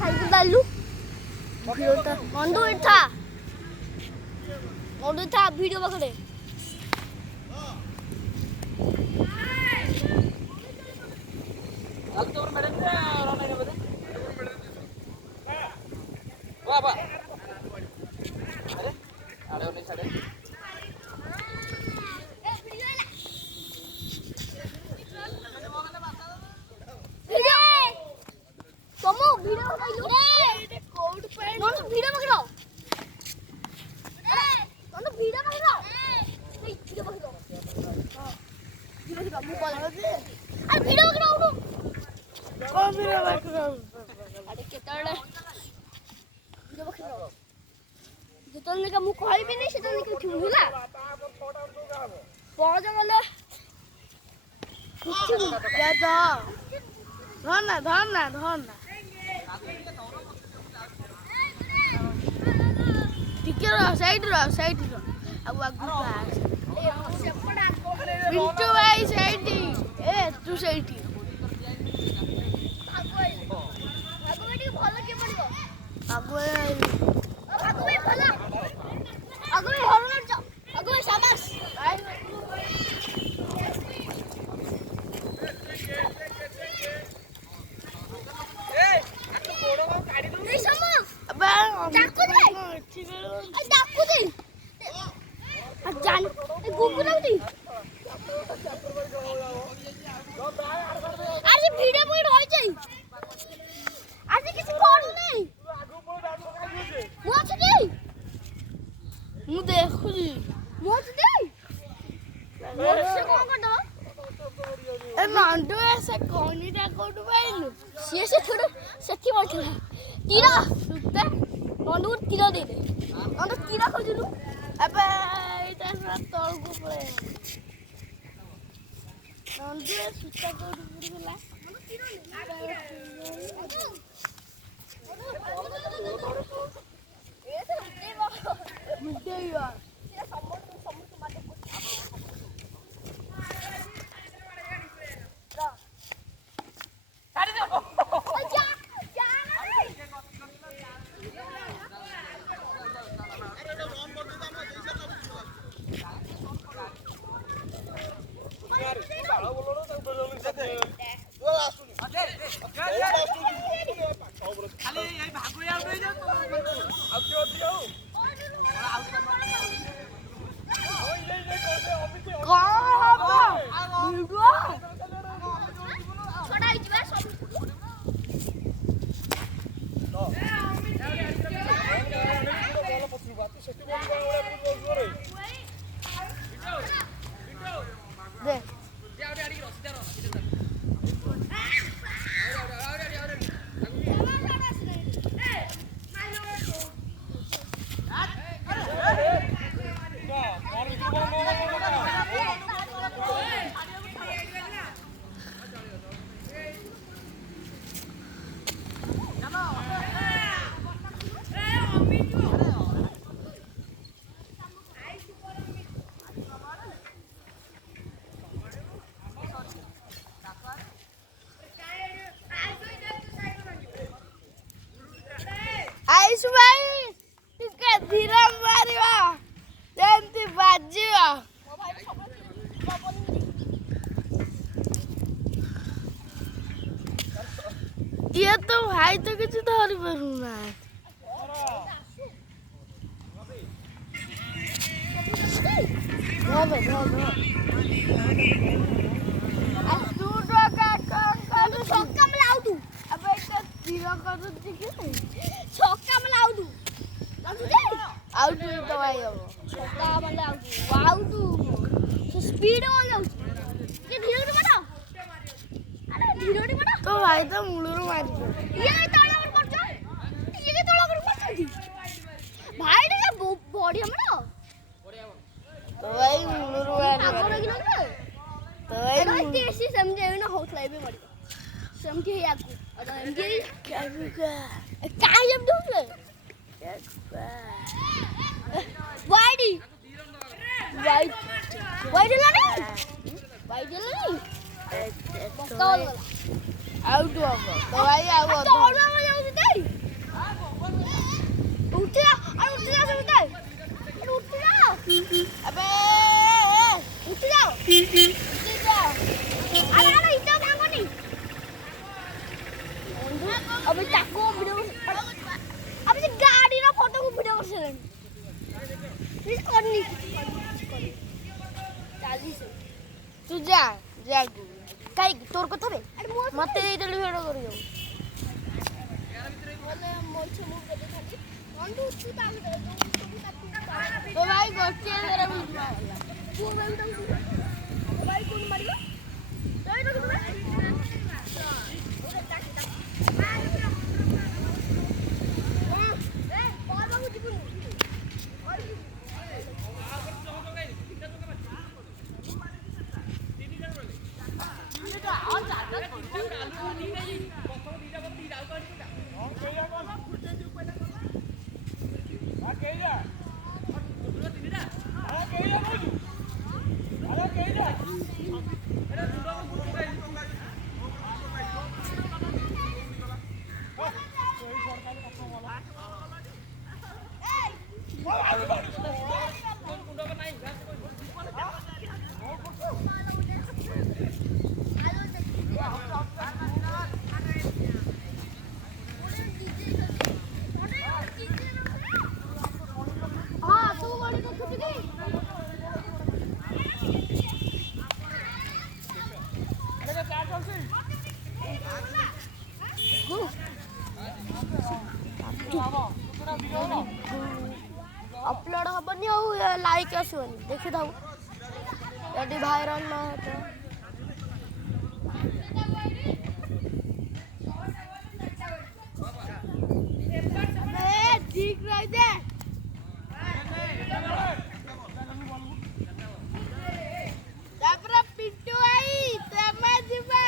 cycle डालू mandu था video पकड़े जितने मु कहबी से ठुला पहुँच गले धरना धरना धरना टिके साइड अब बिट्टू भाई साइड ए तू साइड ये तो भाई तो किसी धरी परूना तो भाई तो मुलुरु मारी ये तळा कर पड़छ ये तळा कर पड़छ भाई रे बॉडी हमरो तो भाई मुलुरु मारी तो भाई देसी समझे ना होतला बे मरी समझे याकू अदा एमजे क्या काय जब दूसरे वाइडी वाइडी वाइडी लानी वाइडी लानी बक्का वाला आउट होगा तो भाई आउट तो और में जाऊ दे उठ जा सब दे उठ जा अबे उठ जाओ अरे इतना भागो नहीं अबे चाकू वीडियो अबे से गाड़ी ना फोटो को वीडियो कर से प्लीज करनी 40 तू जा काई तोर कथा बे मते एइटली भिडियो करियो बोले मोर छमु के खाली अंडू छुता तो भाई गोटे मेरा बुझवा तू भाई कौन मारियो दई दो अपलोड हबनी और लाइक आसबनी देखि दाऊ यदि वायरल न हो तो अबे ठीक रह दे तापर पिट्टू आई तमे जिबा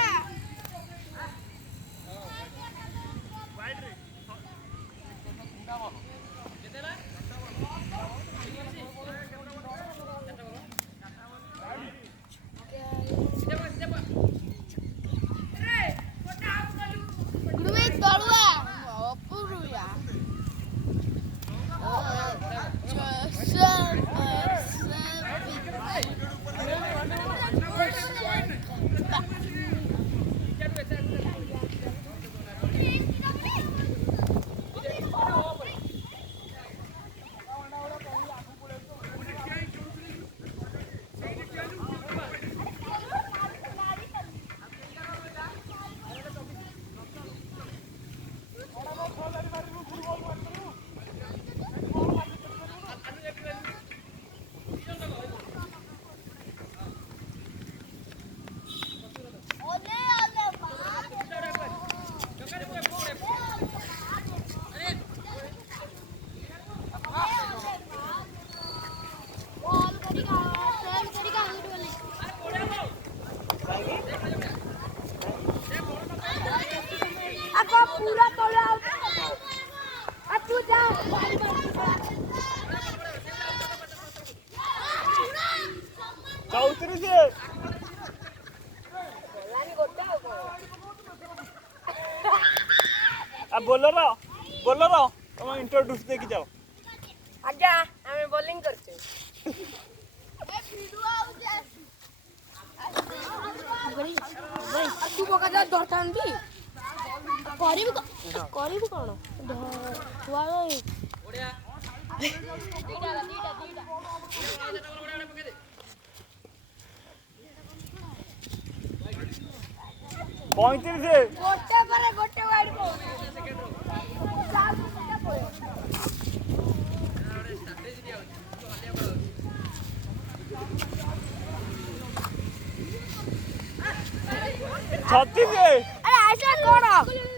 पूरा तोड़ा अब तू जा चौधरी से बोलर तुम इंट्रोड्यूस देखी जाओ आज्ञा हमें बॉलिंग करते तू पका जा दरतांती करिबु कोन धुआ ओडिया गोटे वाइड को छत्तीस अरे ऐसा कौन